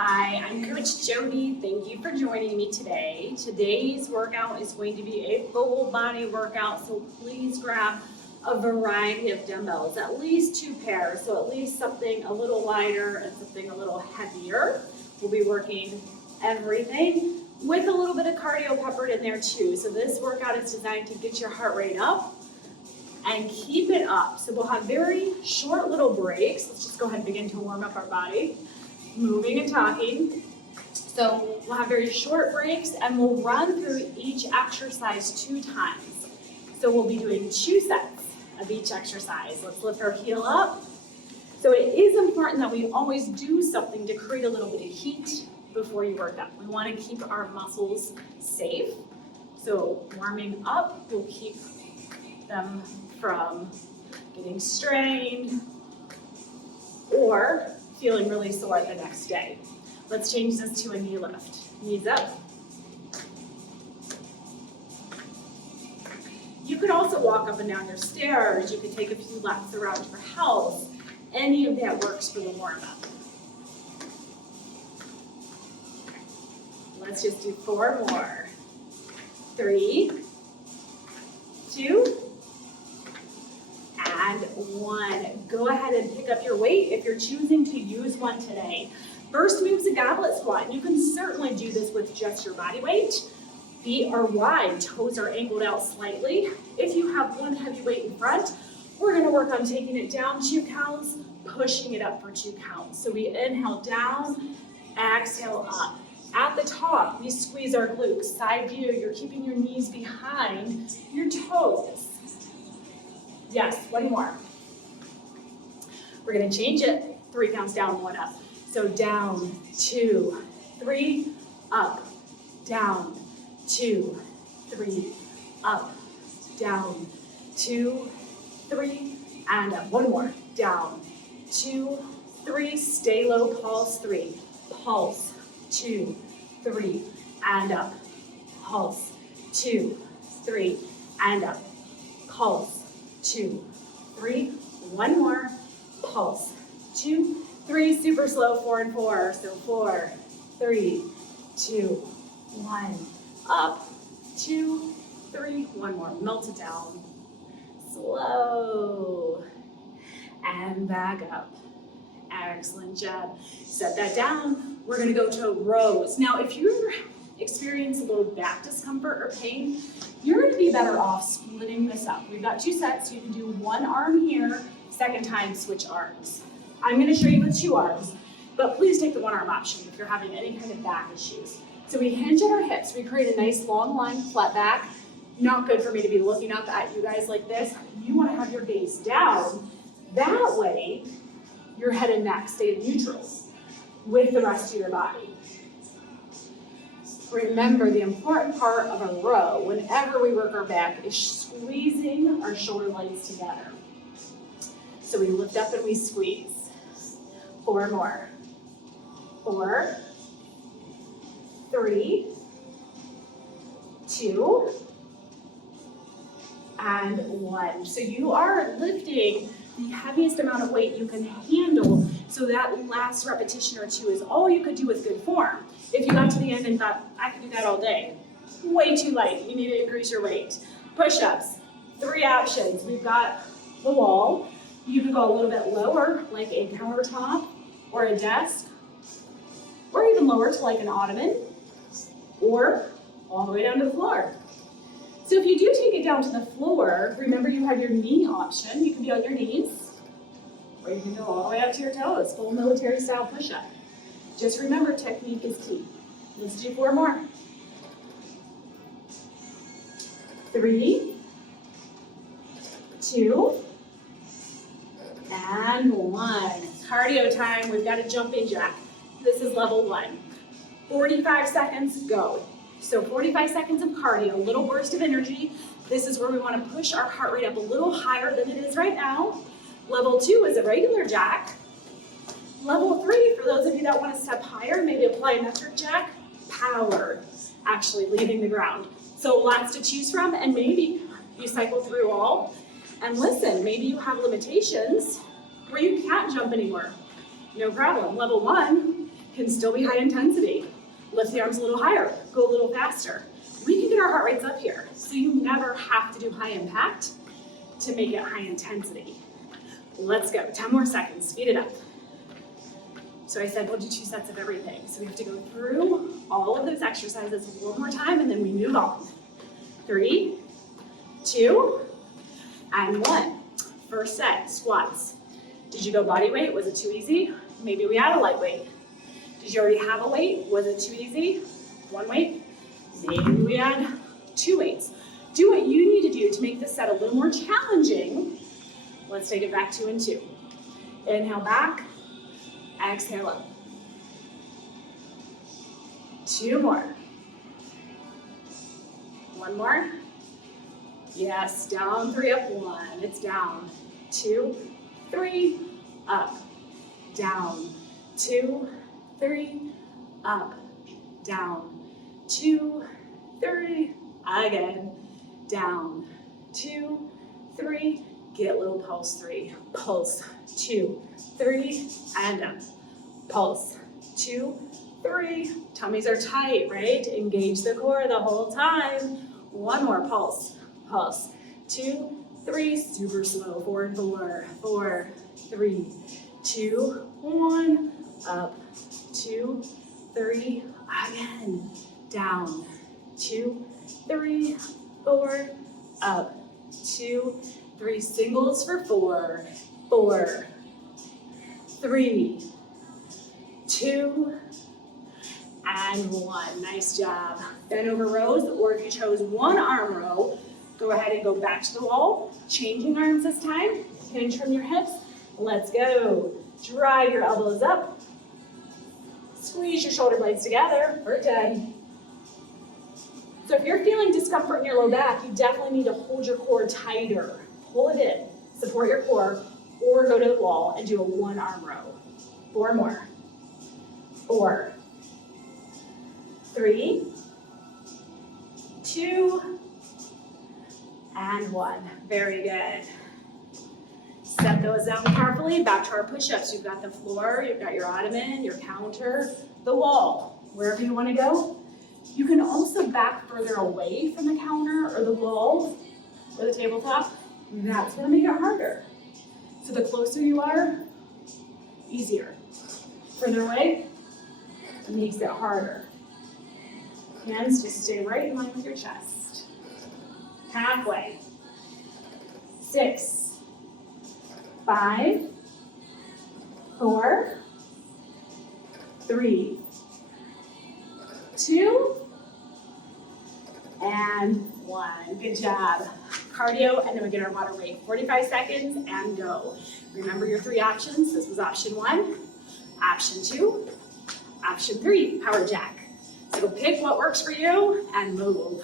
Hi, I'm Coach Jody. Thank you for joining me today. Today's workout is going to be a full body workout, so please grab a variety of dumbbells, at least 2 pairs, so at least something a little lighter and something a little heavier. We'll be working everything with a little bit of cardio peppered in there too. So this workout is designed to get your heart rate up and keep it up. So we'll have very short little breaks. Let's just go ahead and begin to warm up our body. Moving and talking. So we'll have very short breaks and we'll run through each exercise 2 times. So we'll be doing 2 sets of each exercise. Let's lift our heel up. So it is important that we always do something to create a little bit of heat before you work up. We want to keep our muscles safe. So warming up will keep them from getting strained or feeling really sore the next day. Let's change this to a knee lift. Knees up. You could also walk up and down your stairs. You could take a few laps around your house. Any of that works for the warm-up. Let's just do 4 more. 3, 2, and 1. Go ahead and pick up your weight if you're choosing to use one today. First move's a goblet squat, and you can certainly do this with just your body weight. Feet are wide, toes are angled out slightly. If you have one heavy weight in front, we're gonna work on taking it down 2 counts, pushing it up for 2 counts. So we inhale down, exhale up. At the top, we squeeze our glutes. Side view, you're keeping your knees behind your toes. Yes, 1 more. We're gonna change it. 3 counts down, 1 up. So down, 2, 3, up, down, 2, 3, up, down, 2, 3, and up. 1 more. Down, 2, 3, stay low, pulse, 3, pulse, 2, 3, and up, pulse, 2, 3, and up, pulse, 2, 3, 1 more, pulse, 2, 3, super slow, 4 and 4, so 4, 3, 2, 1, up, 2, 3, 1 more, melt it down, slow, and back up. Excellent job. Set that down. We're gonna go to rows. Now, if you experience a little back discomfort or pain, you're gonna be better off splitting this up. We've got 2 sets. You can do 1 arm here, second time switch arms. I'm gonna show you with 2 arms, but please take the 1 arm option if you're having any kind of back issues. So we hinge at our hips. We create a nice long line, flat back. Not good for me to be looking up at you guys like this. You wanna have your gaze down. That way, your head and neck stay neutral with the rest of your body. Remember, the important part of a row, whenever we work our back, is squeezing our shoulder blades together. So we lift up and we squeeze. 4 more. 4, 3, 2, and 1. So you are lifting the heaviest amount of weight you can handle, so that last repetition or 2 is all you could do with good form. If you got to the end and thought, I could do that all day, way too light, you need to increase your weight. Push-ups, 3 options. We've got the wall. You can go a little bit lower, like a countertop or a desk, or even lower to like an ottoman, or all the way down to the floor. So if you do take it down to the floor, remember you have your knee option. You can be on your knees, or you can go all the way up to your toes, full military style push-up. Just remember, technique is key. Let's do 4 more. 3, 2, and 1. Cardio time, we've got a jumping jack. This is level 1. 45 seconds, go. So 45 seconds of cardio, a little burst of energy. This is where we want to push our heart rate up a little higher than it is right now. Level 2 is a regular jack. Level 3, for those of you that want to step higher, maybe apply a metric jack, power, actually leaving the ground. So lots to choose from, and maybe you cycle through all. And listen, maybe you have limitations where you can't jump anymore. No problem. Level 1, Can still be high intensity. Lift the arms a little higher, go a little faster. We can get our heart rates up here, so you never have to do high impact to make it high intensity. Let's go, 10 more seconds, speed it up. So I said we'll do 2 sets of everything. So we have to go through all of those exercises one more time and then we move on. 3, 2, and 1. First set, squats. Did you go body weight? Was it too easy? Maybe we add a light weight. Did you already have a weight? Was it too easy? 1 weight? Maybe we add 2 weights. Do what you need to do to make this set a little more challenging. Let's take it back 2 and 2. Inhale back, exhale up. 2 more. 1 more. Yes, down, 3, up, 1. It's down. 2, 3, up, down. 2, 3, up, down. 2, 3, again, down. 2, 3, get a little pulse. 3, pulse. 2, 3, and up. Pulse. 2, 3. Tummies are tight, right? Engage the core the whole time. 1 more pulse. Pulse. 2, 3, super slow. 4 and 4. 4, 3, 2, 1. Up. 2, 3. Again. Down. 2, 3, 4. Up. 2, 3. Singles for 4. 4, 3, 2, and 1. Nice job. Bend over rows, or if you chose 1 arm row, go ahead and go back to the wall. Changing arms this time. Hinge from your hips. Let's go. Drive your elbows up. Squeeze your shoulder blades together for 10. So if you're feeling discomfort in your low back, you definitely need to hold your core tighter. Pull it in, support your core, or go to the wall and do a 1 arm row. 4 more. 4, 3, 2, and 1. Very good. Set those down carefully. Back to our push-ups. You've got the floor, you've got your ottoman, your counter, the wall. Wherever you want to go. You can also back further away from the counter or the wall or the tabletop. That's going to make it harder. So the closer you are, easier. Further away, it makes it harder. Hands just stay right in line with your chest. Halfway. 6, 5, 4, 3, 2, and 1. Good job. Cardio, and then we get our water break. 45 seconds and go. Remember your 3 options. This was option 1, option 2, option 3, power jack. So go pick what works for you and move.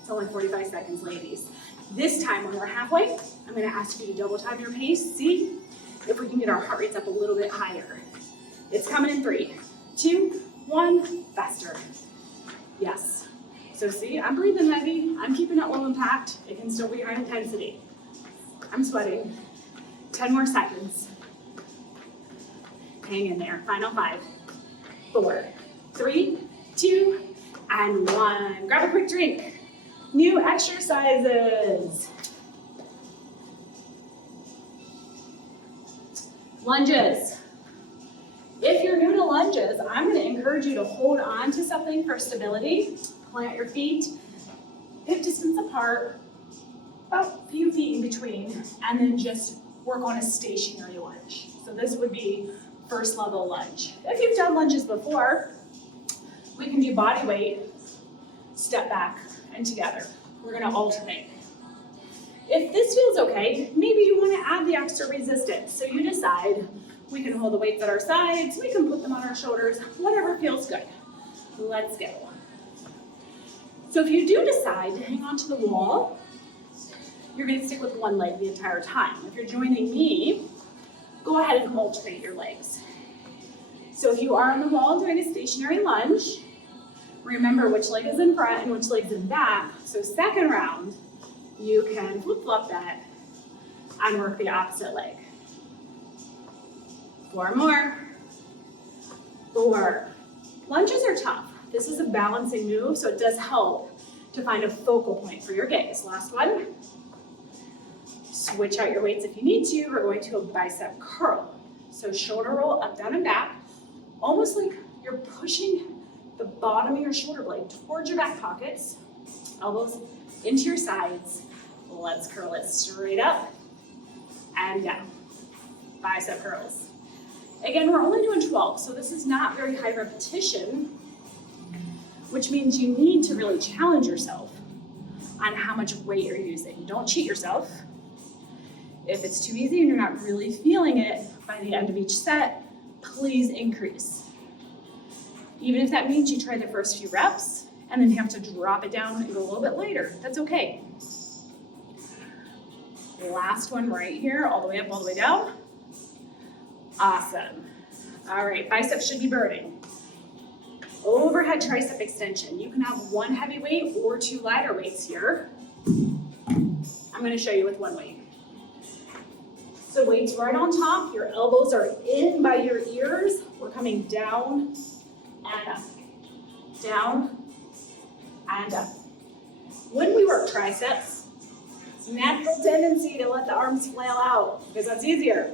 It's only 45 seconds, ladies. This time when we're halfway, I'm going to ask you to double time your pace. See if we can get our heart rates up a little bit higher. It's coming in 3, 2, 1, faster. Yes. So see, I'm breathing heavy. I'm keeping it low impact. It can still be high intensity. I'm sweating. 10 more seconds. Hang in there. Final 5, 4, 3, 2, and 1. Grab a quick drink. New exercises. Lunges. If you're new to lunges, I'm going to encourage you to hold on to something for stability. Plant your feet hip distance apart, about a few feet in between, and then just work on a stationary lunge. So this would be first level lunge. If you've done lunges before, we can do body weight, step back, and together. We're going to alternate. If this feels okay, maybe you want to add the extra resistance. So you decide. We can hold the weights at our sides, we can put them on our shoulders, whatever feels good. Let's go. So if you do decide to hang onto the wall, you're going to stick with one leg the entire time. If you're joining me, go ahead and alternate your legs. So if you are on the wall doing a stationary lunge, remember which leg is in front and which leg's in back. So second round, you can flip-flop that and work the opposite leg. 4 more. 4. Lunges are tough. This is a balancing move, so it does help to find a focal point for your gaze. Last one. Switch out your weights if you need to. We're going to a bicep curl. So shoulder roll up, down, and back, almost like you're pushing the bottom of your shoulder blade towards your back pockets, elbows into your sides. Let's curl it straight up and down. Bicep curls. Again, we're only doing 12, so this is not very high repetition, which means you need to really challenge yourself on how much weight you're using. Don't cheat yourself. If it's too easy and you're not really feeling it by the end of each set, please increase. Even if that means you try the first few reps and then you have to drop it down and go a little bit later, that's okay. Last one right here, all the way up, all the way down. Awesome. All right, biceps should be burning. Overhead tricep extension. You can have one heavy weight or 2 lighter weights here. I'm going to show you with one weight. So weights right on top, your elbows are in by your ears. We're coming down and up, down and up. When we work triceps, it's a natural tendency to let the arms flail out because that's easier.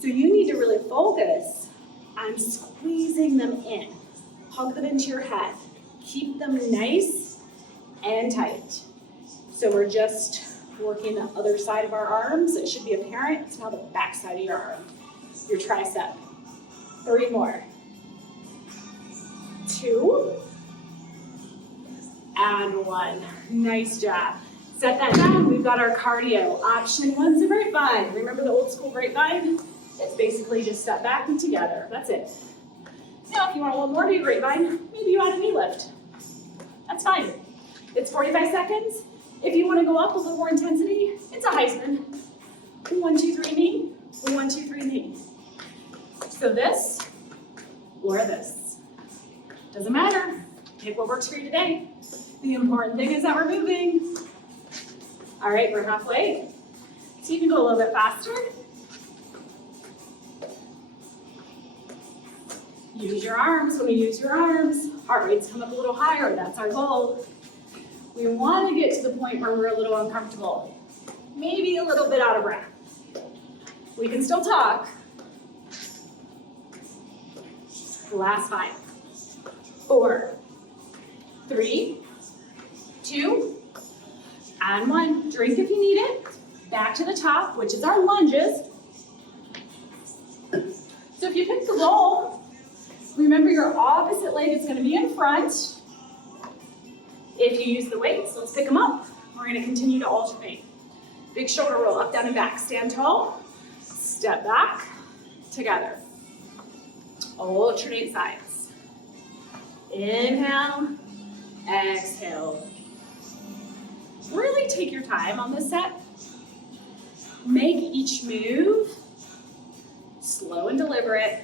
So you need to really focus on squeezing them in. Hug them into your head. Keep them nice and tight. So we're just working the other side of our arms. It should be apparent. It's now the back side of your arm, your tricep. 3 more. 2 and 1. Nice job. Set that down. We've got our cardio. Option 1's the grapevine. Remember the old school grapevine? It's basically just step back and together. That's it. Now, if you want a little more to your grapevine, maybe you add a knee lift. That's fine. It's 45 seconds. If you want to go up a little more intensity, it's a Heisman. 1, 2, 3 knee. 1, 2, 3 knee. So this or this. Doesn't matter. Pick what works for you today. The important thing is that we're moving. All right, we're halfway. So you can go a little bit faster. Use your arms. When we use your arms, heart rates come up a little higher. That's our goal. We want to get to the point where we're a little uncomfortable, maybe a little bit out of breath. We can still talk. Last 5, 4, 3, 2, and 1. Drink if you need it. Back to the top, which is our lunges. So if you pick the goal, remember your opposite leg is going to be in front. If you use the weights, let's pick them up. We're going to continue to alternate. Big shoulder roll, up, down, and back. Stand tall, step back, together. Alternate sides. Inhale, exhale. Really take your time on this set. Make each move slow and deliberate.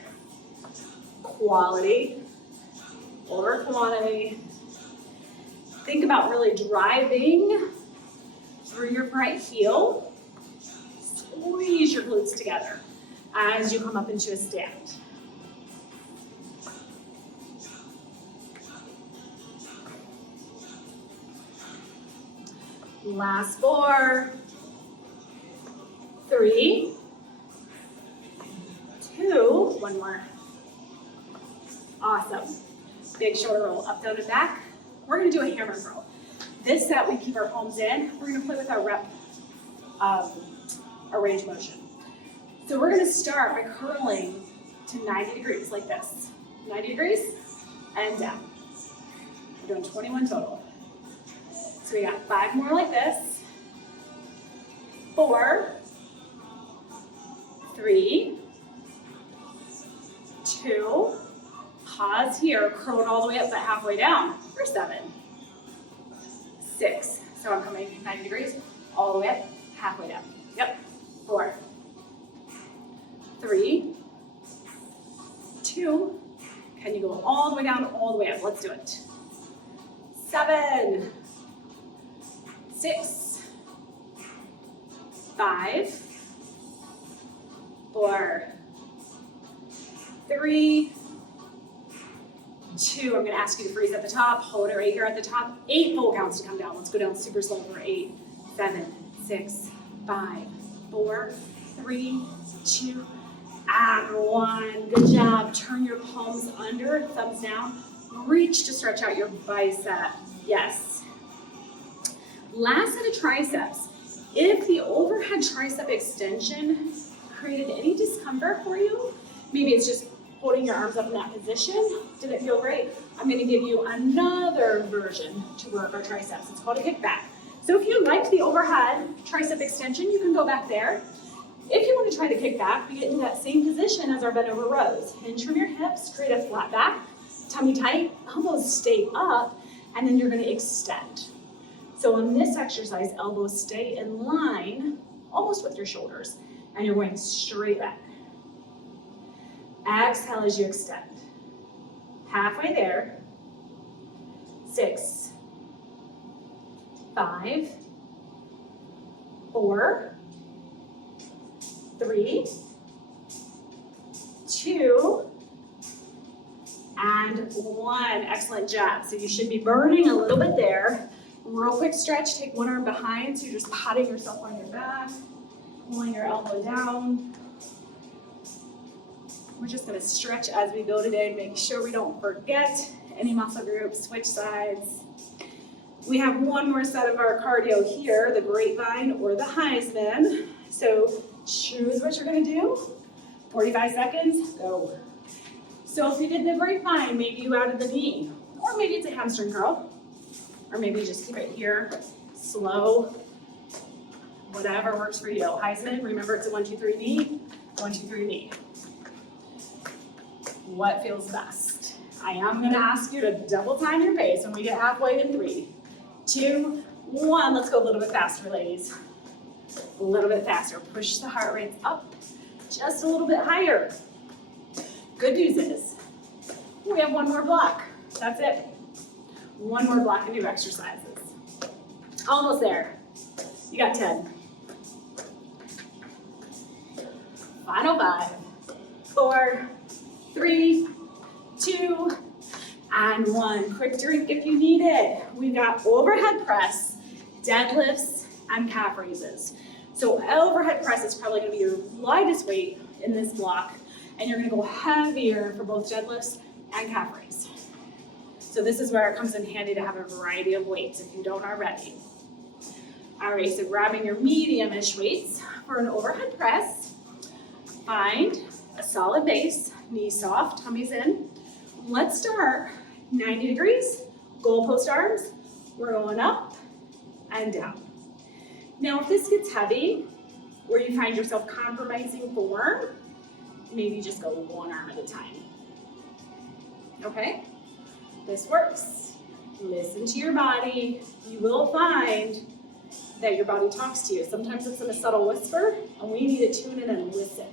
Quality over quantity. Think about really driving through your right heel. Squeeze your glutes together as you come up into a stand. Last 4, 3, 2, 1 more. Awesome. Big shoulder roll, up, down, and back. We're going to do a hammer throw. This set, we keep our palms in. We're going to play with our range of motion. So we're going to start by curling to 90 degrees, like this. 90 degrees, and down. We're doing 21 total. So we got 5 more like this. 4, 3, 2, pause here, curl it all the way up, but halfway down for 7, 6. So I'm coming 90 degrees, all the way up, halfway down. Yep. 4, 3, 2. Can you go all the way down, all the way up? Let's do it. 7, 6, 5, 4, 3, 2. I'm gonna ask you to freeze at the top, hold it right here at the top. 8 full counts to come down. Let's go down super slow for 8, 7, 6, 5, 4, 3, 2, and 1. Good job. Turn your palms under, thumbs down. Reach to stretch out your bicep. Yes. Last set of triceps. If the overhead tricep extension created any discomfort for you, maybe it's just holding your arms up in that position. Did it feel great? I'm going to give you another version to work our triceps. It's called a kickback. So if you like the overhead tricep extension, you can go back there. If you want to try the kickback, we get into that same position as our bent over rows. Hinge from your hips, create a flat back, tummy tight, elbows stay up, and then you're going to extend. So in this exercise, elbows stay in line, almost with your shoulders, and you're going straight back. Exhale as you extend. Halfway there. 6, 5, 4, 3, 2, and 1. Excellent job. So you should be burning a little bit there. Real quick stretch, take one arm behind, so you're just patting yourself on your back, pulling your elbow down. We're just gonna stretch as we go today, making sure we don't forget any muscle groups, switch sides. We have one more set of our cardio here, the grapevine or the Heisman. So choose what you're gonna do. 45 seconds, go. So if you did the grapevine, maybe you added the knee, or maybe it's a hamstring curl. Or maybe just keep it here, slow, whatever works for you. Heisman, remember it's a 1, 2, 3 knee, 1, 2, 3 knee. What feels best? I am gonna ask you to double time your pace when we get halfway in 3, 2, 1. Let's go a little bit faster, ladies. A little bit faster. Push the heart rate up just a little bit higher. Good news is, we have one more block. That's it. One more block and do exercises. Almost there. You got 10. Final 5, 4, 3, 2, and 1. Quick drink if you need it. We've got overhead press, deadlifts, and calf raises. So overhead press is probably gonna be your lightest weight in this block, and you're gonna go heavier for both deadlifts and calf raise. So this is where it comes in handy to have a variety of weights if you don't already. All right, so grabbing your medium-ish weights for an overhead press. Find a solid base, knees soft, tummies in. Let's start 90 degrees, goalpost arms. We're going up and down. Now, if this gets heavy, where you find yourself compromising form, maybe just go one arm at a time. Okay? This works. Listen to your body. You will find that your body talks to you. Sometimes it's in a subtle whisper, and we need to tune in and listen.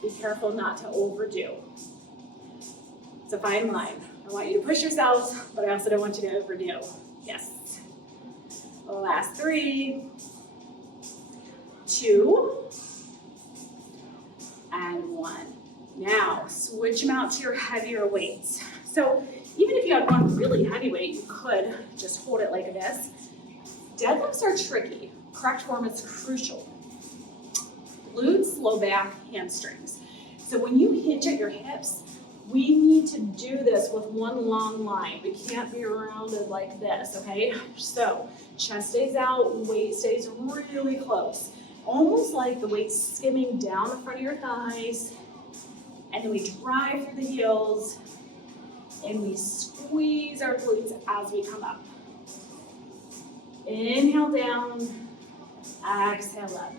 Be careful not to overdo. It's a fine line. I want you to push yourselves, but I also don't want you to overdo. Yes. Last 3, 2, and 1. Now, switch them out to your heavier weights. So even if you had one really heavy weight, you could just hold it like this. Deadlifts are tricky. Correct form is crucial. Glutes, low back, hamstrings. So when you hinge at your hips, we need to do this with one long line. We can't be rounded like this, okay? So chest stays out, weight stays really close. Almost like the weight's skimming down the front of your thighs, and then we drive through the heels, and we squeeze our glutes as we come up. Inhale down, exhale up.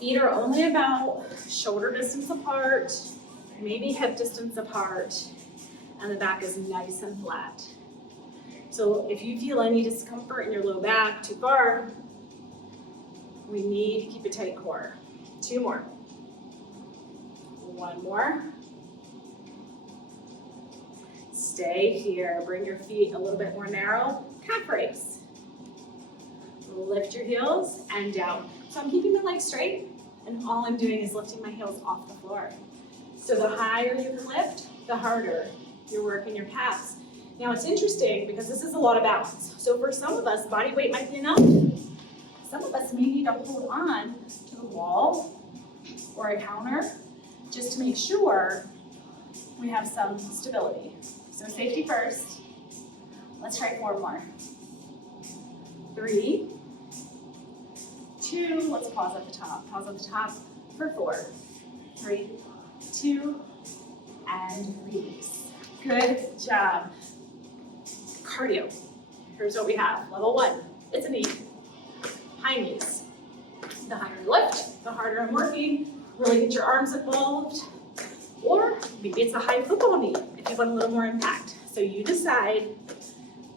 Feet are only about shoulder distance apart, maybe hip distance apart, and the back is nice and flat. So if you feel any discomfort in your low back too far, we need to keep a tight core. 2 more. 1 more. Stay here. Bring your feet a little bit more narrow. Calf raise. Lift your heels and down. So I'm keeping the legs straight, and all I'm doing is lifting my heels off the floor. So the higher you can lift, the harder you're working your calves. Now it's interesting because this is a lot of balance. So for some of us, body weight might be enough. Some of us may need to hold on to the wall or a counter just to make sure we have some stability. So safety first. Let's try 4 more. 3, 2, let's pause at the top. Pause at the top for 4, 3, 2, and release. Good job. Cardio. Here's what we have. Level 1, it's a knee. High knees. The higher you lift, the harder I'm working. Really get your arms involved. Or maybe it's a high football knee if you want a little more impact. So you decide,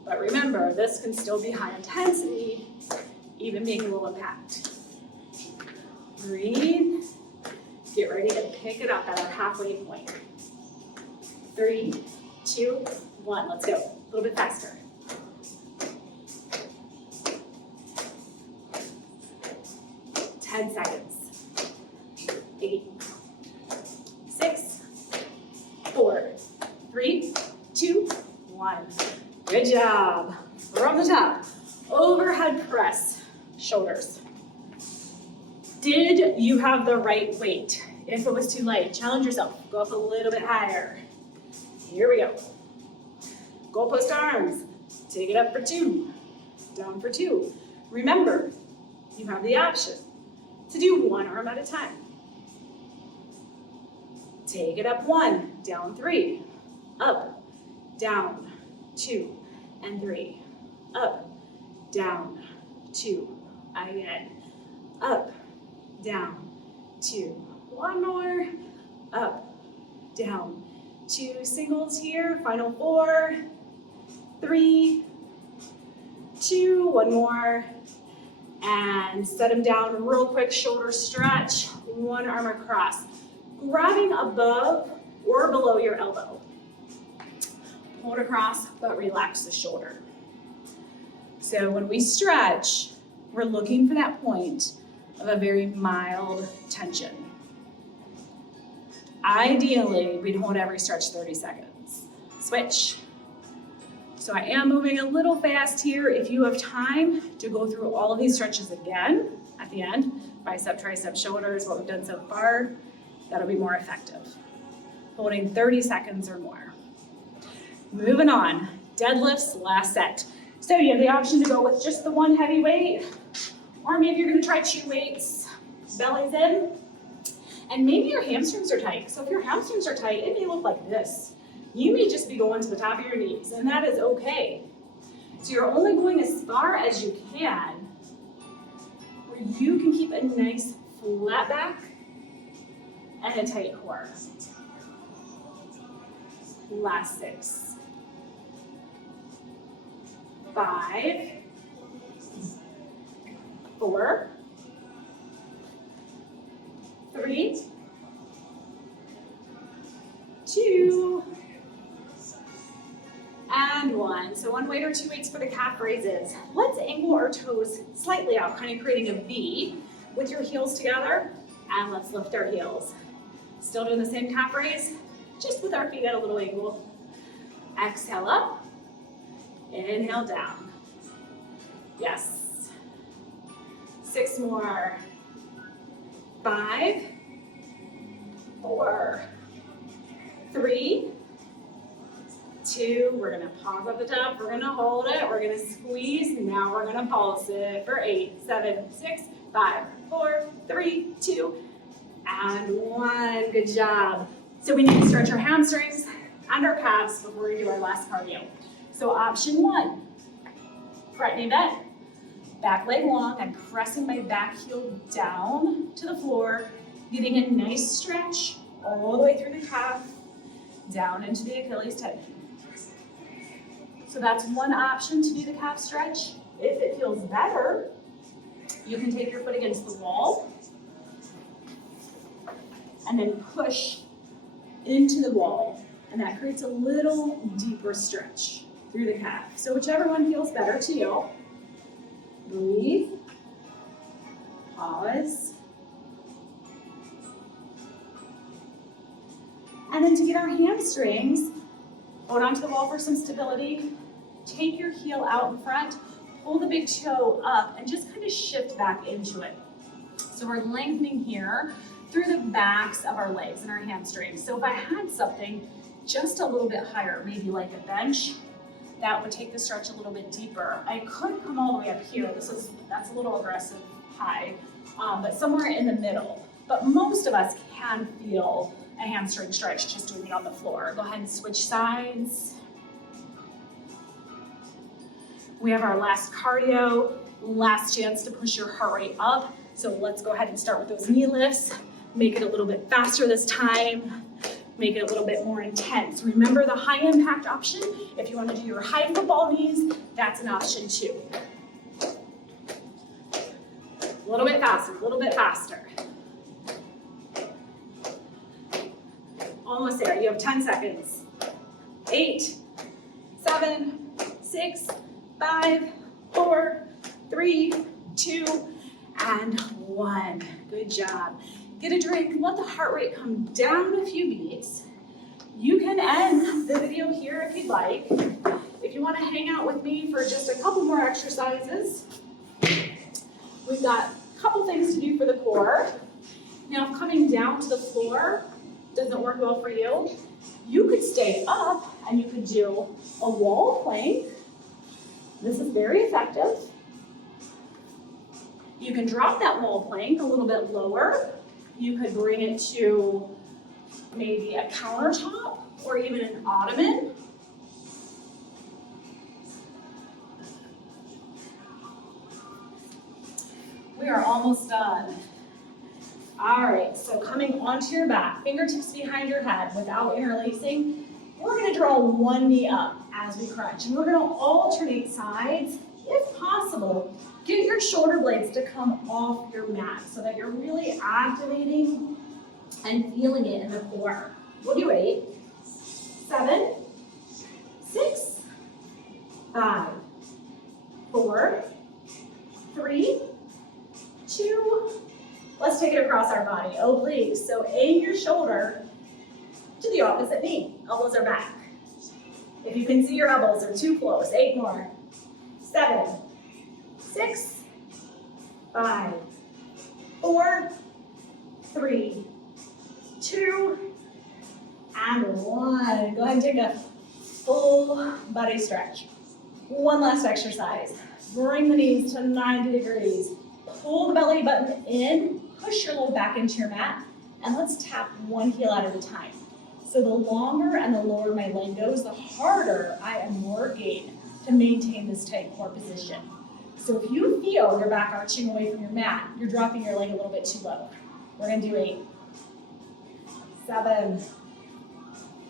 but remember, this can still be high intensity, even being a little impact. Breathe. Get ready to pick it up at our halfway point. 3, 2, 1, let's go. A little bit faster. 10 seconds. 8, 6, 4, 3, 2, 1. Good job. From the top. Overhead press. Shoulders. Did you have the right weight? If it was too light, challenge yourself. Go up a little bit higher. Here we go. Goalpost arms. Take it up for 2. Down for 2. Remember, you have the option to do 1 arm at a time. Take it up 1, down 3, up, down, 2, and 3, up, down, 2, again, up, down, 2, 1 more, up, down, 2 singles here, final 4, 3, 2, 1 more, and set them down real quick, shoulder stretch, 1 arm across. Grabbing above or below your elbow. Hold across, but relax the shoulder. So when we stretch, we're looking for that point of a very mild tension. Ideally, we'd hold every stretch 30 seconds. Switch. So I am moving a little fast here. If you have time to go through all of these stretches again at the end, bicep, tricep, shoulders, what we've done so far, that'll be more effective. Holding 30 seconds or more. Moving on, deadlifts, last set. So you have the option to go with just the 1 heavy weight, or maybe you're gonna try 2 weights, bellies in, and maybe your hamstrings are tight. So if your hamstrings are tight, it may look like this. You may just be going to the top of your knees, and that is okay. So you're only going as far as you can, where you can keep a nice flat back and a tight core. Last 6. 5, 4, 3, 2, and 1. So 1 weight or 2 weights for the calf raises. Let's angle our toes slightly out, kind of creating a V with your heels together, and let's lift our heels. Still doing the same calf raise, just with our feet at a little angle. Exhale up, inhale down. Yes. 6 more. 5, 4, 3, 2, we're gonna pause at the top, we're gonna hold it, we're gonna squeeze, now we're gonna pulse it for 8, 7, 6, 5, 4, 3, 2, and 1, good job. So we need to stretch our hamstrings and our calves before we do our last cardio. So option 1, front knee bend, back leg long, I'm pressing my back heel down to the floor, getting a nice stretch all the way through the calf, down into the Achilles tendon. So that's one option to do the calf stretch. If it feels better, you can take your foot against the wall and then push into the wall, and that creates a little deeper stretch through the calf. So whichever one feels better to you. Breathe, pause, And then to get our hamstrings, hold onto the wall for some stability. Take your heel out in front, pull the big toe up, and just kind of shift back into it. So we're lengthening here through the backs of our legs and our hamstrings. So if I had something just a little bit higher, maybe like a bench, that would take the stretch a little bit deeper. I could come all the way up here. That's a little aggressive high, but somewhere in the middle. But most of us can feel a hamstring stretch just doing it on the floor. Go ahead and switch sides. We have our last cardio, last chance to push your heart rate up. So let's go ahead and start with those knee lifts. Make it a little bit faster this time. Make it a little bit more intense. Remember the high impact option. If you want to do your high football knees, that's an option too. A little bit faster, a little bit faster. Almost there, you have 10 seconds. 8, 7, 6, 5, 4, 3, 2, and 1. Good job. Get a drink, let the heart rate come down a few beats. You can end the video here if you'd like. If you want to hang out with me for just a couple more exercises, we've got a couple things to do for the core. Now, if coming down to the floor doesn't work well for you, you could stay up and you could do a wall plank. This is very effective. You can drop that wall plank a little bit lower. You could bring it to maybe a countertop or even an ottoman. We are almost done. All right, so coming onto your back, fingertips behind your head without interlacing, we're gonna draw one knee up as we crunch. And we're gonna alternate sides, if possible. Get your shoulder blades to come off your mat so that you're really activating and feeling it in the core. We'll do 8, 7, 6, 5, 4, 3, 2, let's take it across our body, obliques. So aim your shoulder to the opposite knee. Elbows are back. If you can see your elbows, they're too close. 8 more. 7, 6, 5, 4, 3, 2, and 1. Go ahead and take a full body stretch. One last exercise. Bring the knees to 90 degrees. Pull the belly button in, push your low back into your mat, and let's tap one heel out at a time. So the longer and the lower my leg goes, the harder I am working to maintain this tight core position. So if you feel your back arching away from your mat, you're dropping your leg a little bit too low. We're gonna do 8, 7,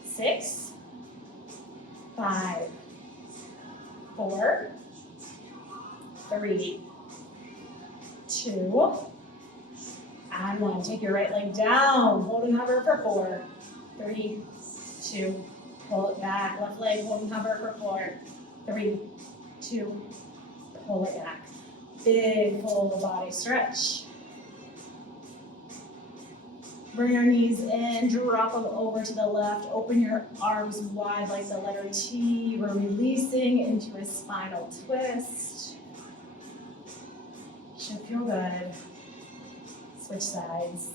6, 5, 4, 3, 2, and 1. Take your right leg down, hold and hover for 4, 3, 2, pull it back. Left leg, hold and hover for 4, 3, 2, pull it back. Big full body stretch. Bring your knees in, drop them over to the left. Open your arms wide like the letter T. We're releasing into a spinal twist. Should feel good. Switch sides.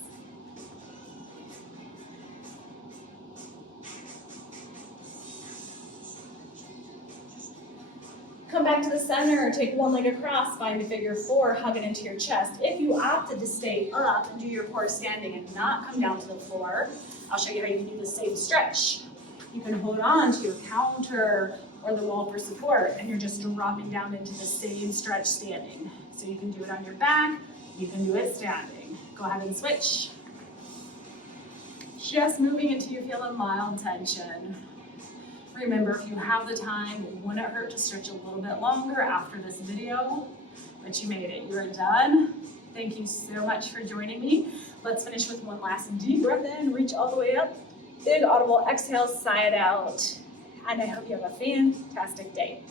Come back to the center, take one leg across, find a figure 4, hug it into your chest. If you opted to stay up and do your core standing and not come down to the floor, I'll show you how you can do the same stretch. You can hold on to your counter or the wall for support, and you're just dropping down into the same stretch standing. So you can do it on your back, you can do it standing. Go ahead and switch. Just moving until you feel a mild tension. Remember, if you have the time, it wouldn't hurt to stretch a little bit longer after this video, but you made it. You're done. Thank you so much for joining me. Let's finish with one last deep breath in, reach all the way up. Big audible exhale, sigh it out. And I hope you have a fantastic day.